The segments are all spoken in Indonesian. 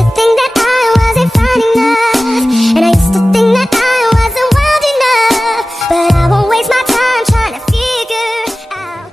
to think that I wasn't fine enough, and I used to think that I wasn't wild enough, but I won't waste my time trying to figure out.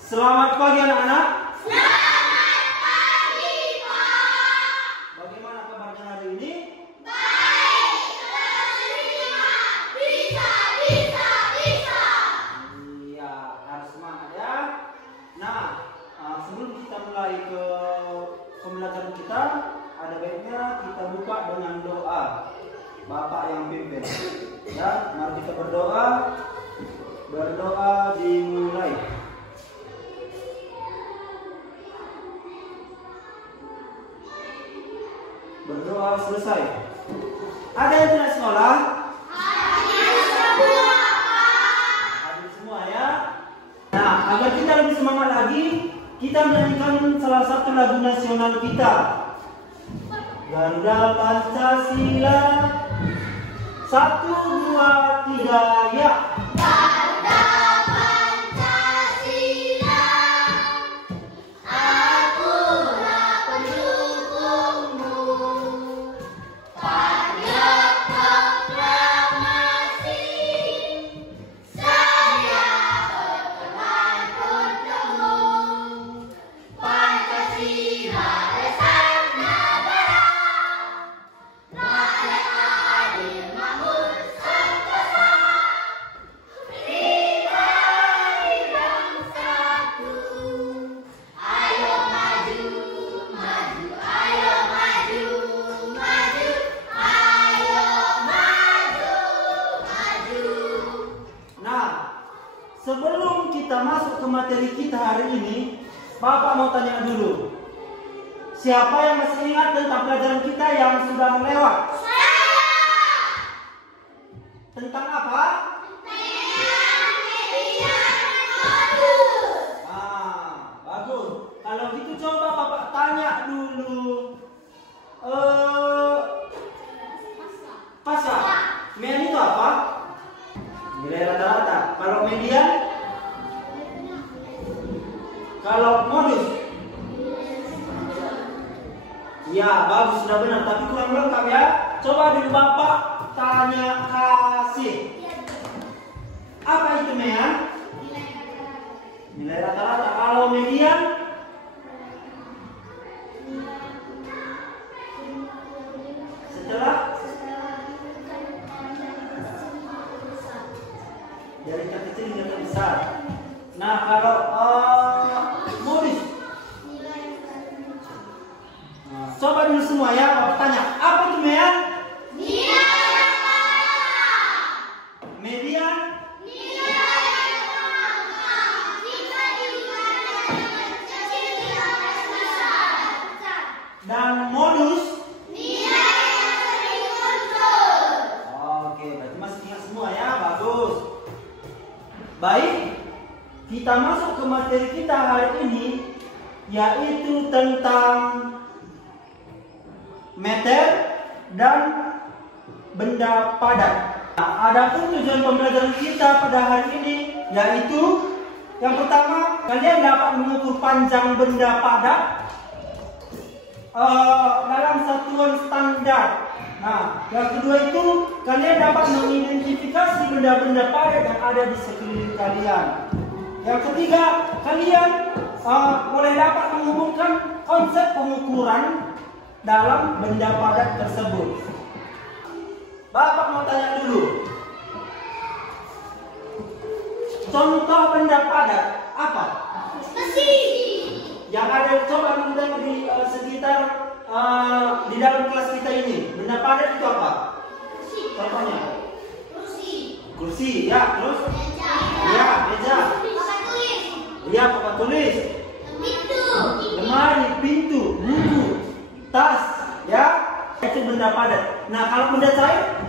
Selamat pagi anak-anak. Selamat pagi, Pak. Bagaimana kabarnya hari ini? Baik, terima. Bisa. Iya, harus semangat ya. Nah, sebelum kita mulai ke pembelajaran kita, ada baiknya kita buka dengan doa Bapak yang pimpin. Ya, mari kita berdoa. Berdoa dimulai. Berdoa selesai. Ada yang tidak sekolah? Hadir semua ya. Nah, agar kita lebih semangat lagi, kita menyanyikan salah satu lagu nasional kita, Garuda Pancasila. 1, 2, 3, ya. Garuda Pancasila, akulah pendukungmu. Patriot proklamasi, saya berkorban untukmu. Pancasila dasar negara, rakyat adil makmur sentosa. Kita hidup satu. Ayo maju, maju, ayo maju, maju, ayo maju, maju. Nah, sebelum kita masuk ke materi kita hari ini, Bapak mau tanya dulu. Siapa yang masih ingat tentang pelajaran kita yang sudah lewat? Tentang apa? Bagus. Kalau gitu coba Bapak tanya dulu. Pasca. Median itu apa? Nilai rata-rata. Kalau median? Kalau modus? Ya, bagus, sudah benar. Tapi kurang lengkap ya. Coba dulu Bapak tanya kasih. Apa itu median? Nilai rata-rata. Kalau median? Setelah? Dari terkecil hingga terbesar. Nah, kalau modus? Nah, coba dulu semua ya, Bapak tanya. Apa itu median? Median? Dan modus? Oke, berarti masih ingat semua ya, bagus. Baik, kita masuk ke materi kita hari ini, yaitu tentang meter dan benda padat. Nah, adapun tujuan pembelajaran kita pada hari ini, yaitu yang pertama, kalian dapat mengukur panjang benda padat dalam satuan standar. Nah, yang kedua itu kalian dapat mengidentifikasi benda-benda padat yang ada di sekeliling kalian. Yang ketiga, kalian mulai dapat menghubungkan konsep pengukuran dalam benda padat tersebut. Bapak mau tanya dulu. Contoh benda padat apa? Yang ada coba kita di sekitar di dalam kelas kita ini. Benda padat itu apa? Contohnya? Kursi, ya. Terus? Ya, meja. Ya, papan tulis. Lemari, pintu, buku, tas, ya. Itu benda padat. Nah, kalau benda cair?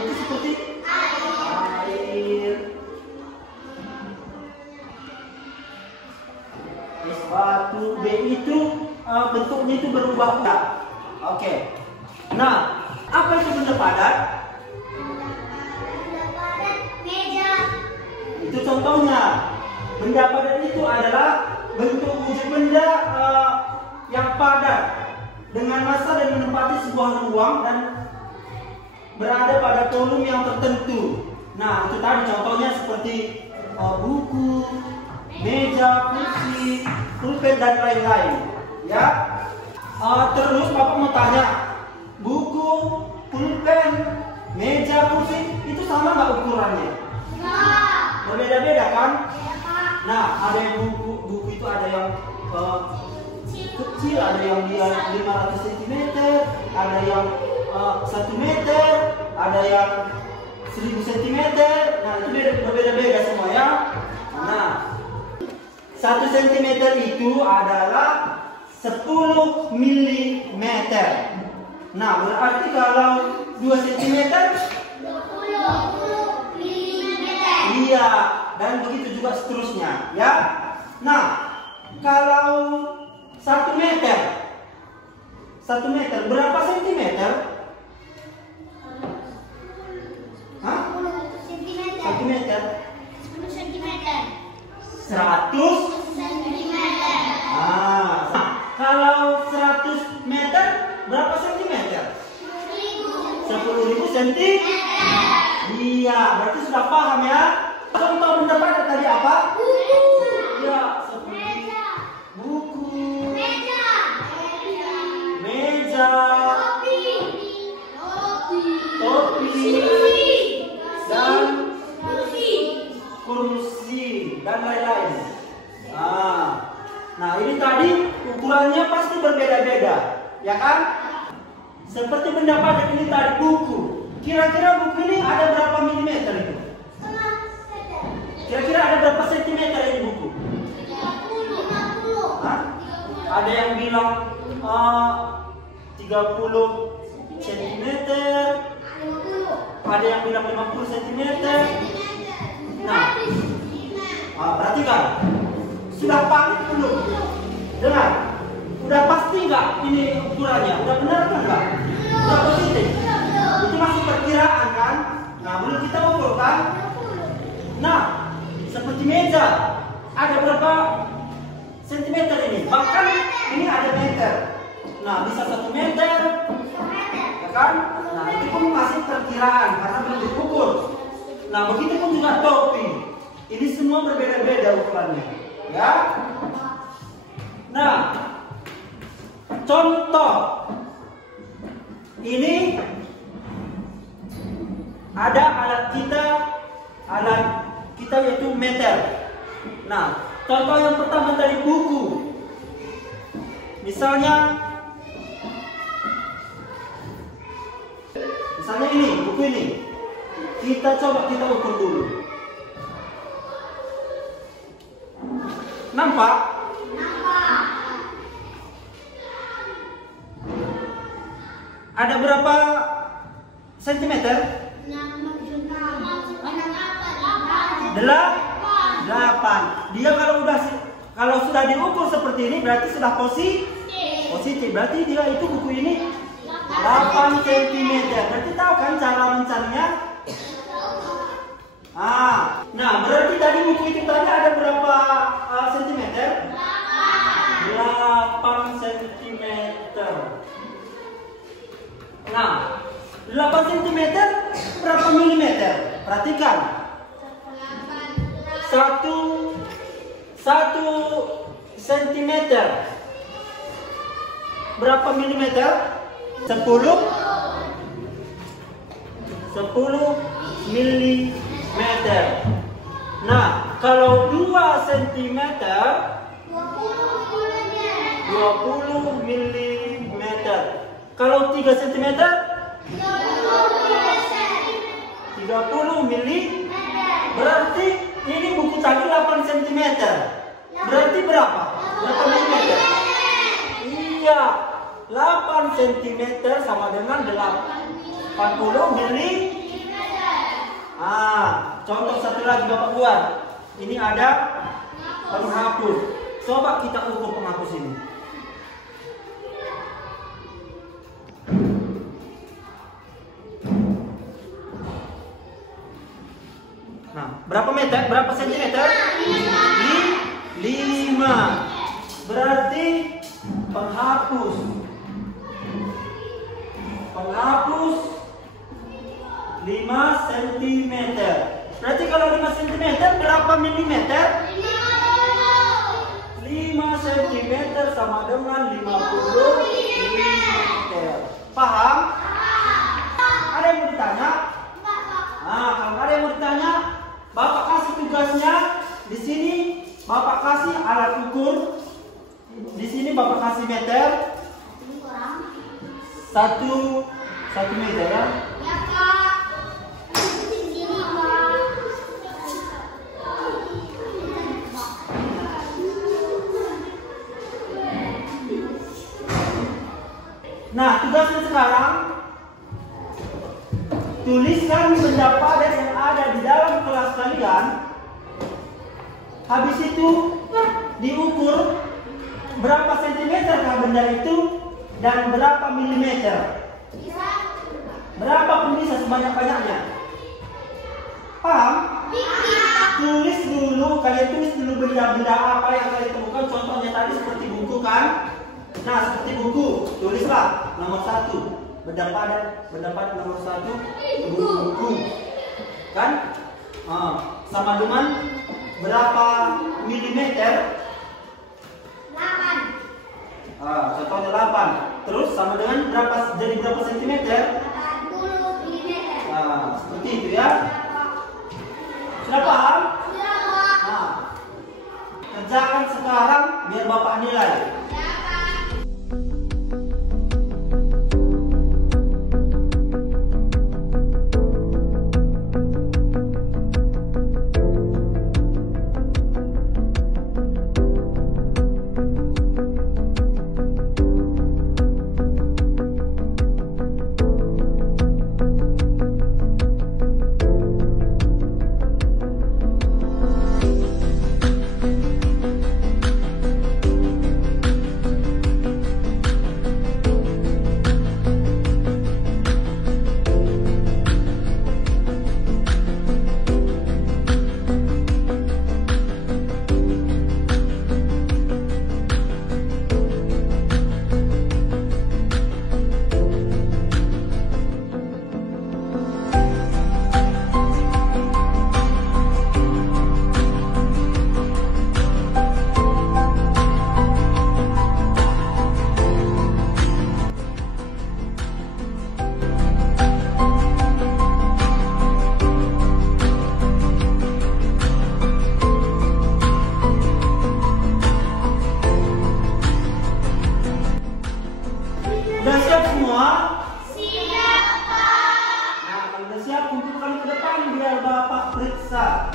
Itu seperti air. Es batu, B itu bentuknya itu berubah-ubah. Oke. Nah, apa itu benda padat? Itu contohnya. Benda padat itu adalah bentuk wujud benda yang padat dengan massa dan menempati sebuah ruang dan berada pada kolom yang tertentu. Nah, itu tadi contohnya seperti buku, meja, kursi, pulpen dan lain-lain. Ya. Terus Bapak mau tanya, buku, pulpen, meja, kursi itu sama nggak ukurannya? Berbeda-beda kan? Nah, ada yang buku itu ada yang kecil, ada yang dia 500 cm, ada yang 1 meter, ada yang 1000 cm. Nah, itu berbeda-beda semua ya. Nah, 1 cm itu adalah 10 mm. Nah, berarti kalau 2 cm 20 mm. Iya, dan begitu juga seterusnya, ya. Nah, kalau 1 meter berapa sentimeter? Hah? 1 meter 10 cm. 100. Kalau 100 meter berapa sentimeter? 10.000 cm. Iya, berarti sudah paham ya. Contoh benda padat tadi apa? Iya, seperti buku, meja, topi, dan kursi dan lain-lain. Nah, ini tadi ukurannya pasti berbeda-beda, ya kan? Seperti benda padat ini tadi buku. Kira-kira buku ini ada berapa milimeter itu? Kira-kira ada berapa sentimeter ini buku? 50. Hah? Ada yang bilang 30 cm, ada yang bilang 50 cm. Nah, perhatikan. Sudah paham belum? Dengar. Udah pasti nggak ini ukurannya? Udah benar kan nggak? Udah positif? Itu masih perkiraan kan? Nah, belum kita ukur kan? Nah, seperti meja, ada berapa sentimeter ini? Bahkan ini ada meter. Nah, bisa 1 meter, ya kan? Nah, itu pun masih perkiraan karena belum diukur. Nah, begitu pun juga topi. Ini semua berbeda-beda ukurannya, ya. Nah, contoh ini ada alat kita yaitu meter. Nah, contoh yang pertama dari buku. Misalnya ini, buku ini. Kita coba ukur dulu. Nampak? Ada berapa sentimeter? 8. Dia kalau sudah diukur seperti ini berarti sudah positif. Berarti dia itu buku ini 8 cm. Berarti tahu kan cara mencarinya? Nah, berarti tadi buku itu tadi ada berapa sentimeter? 8 cm. Nah, 8 cm berapa milimeter? Perhatikan. 1 cm berapa milimeter? 10 milimeter. Nah, kalau 2 cm 20 milimeter. Kalau 3 cm 30 milimeter. Berarti ini buku tadi 8 cm. Berarti berapa? Berapa milimeter? Iya, 8 cm sama dengan 80 milimeter. Contoh satu lagi Bapak buat. Ini ada penghapus. Coba kita ukur penghapus ini. Nah, berapa meter? Berapa sentimeter? 5. Berarti penghapus cm. Berarti kalau 5 cm berapa milimeter? 5 cm sama dengan 50 mm. Paham? Ada yang mau ditanya? Nah, kalau ada yang mau ditanya, Bapak kasih tugasnya. Di sini Bapak kasih alat ukur. Di sini Bapak kasih meter. 1 meter ya. Nah, tugasnya sekarang tuliskan benda padat yang ada di dalam kelas kalian. Habis itu diukur berapa sentimeter benda itu dan berapa milimeter. Berapa pun bisa sebanyak-banyaknya. Paham? Tulis dulu, kalian tulis dulu benda-benda apa yang kalian temukan. Contohnya tadi seperti buku kan? Nah, seperti buku, tulislah nomor 1 benda padat nomor 1 buku kan? Sama dengan berapa milimeter? 8. Contohnya 8. Terus sama dengan berapa sentimeter? 40 mm. Seperti itu ya. Sudah paham? Nah, kerjakan sekarang biar Bapak nilai. Udah siap semua? Siap, Pak. Nah, kalau udah siap, kumpulkan ke depan biar Bapak periksa.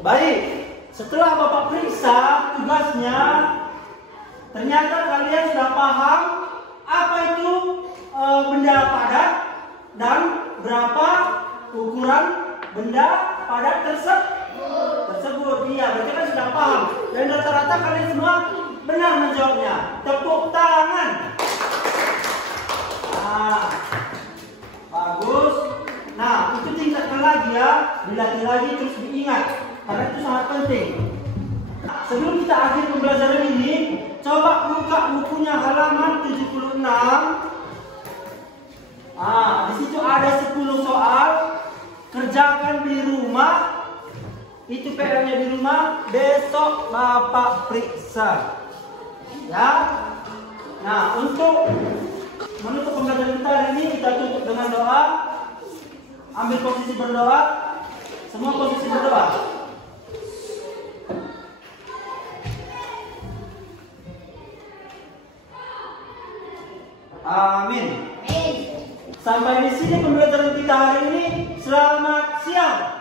Baik, setelah Bapak periksa tugasnya, ternyata kalian sudah paham apa itu benda padat dan berapa ukuran benda padat tersebut. Iya, berarti kan sudah paham. Dan rata-rata kalian semua benar menjawabnya. Tepuk tangan. Nah, bagus. Nah, itu tingkatkan lagi ya, dilatih lagi terus diingat. Karena itu sangat penting. Sebelum kita akhir pembelajaran ini, coba buka bukunya halaman 76. Di situ ada 10 soal. Kerjakan di rumah. Itu PR-nya di rumah. Besok Bapak periksa. Ya. Nah, untuk menutup pembelajaran kita hari ini, kita tutup dengan doa. Ambil posisi berdoa. Semua posisi berdoa. Amin. Sampai di sini pembelajaran kita hari ini. Selamat siang.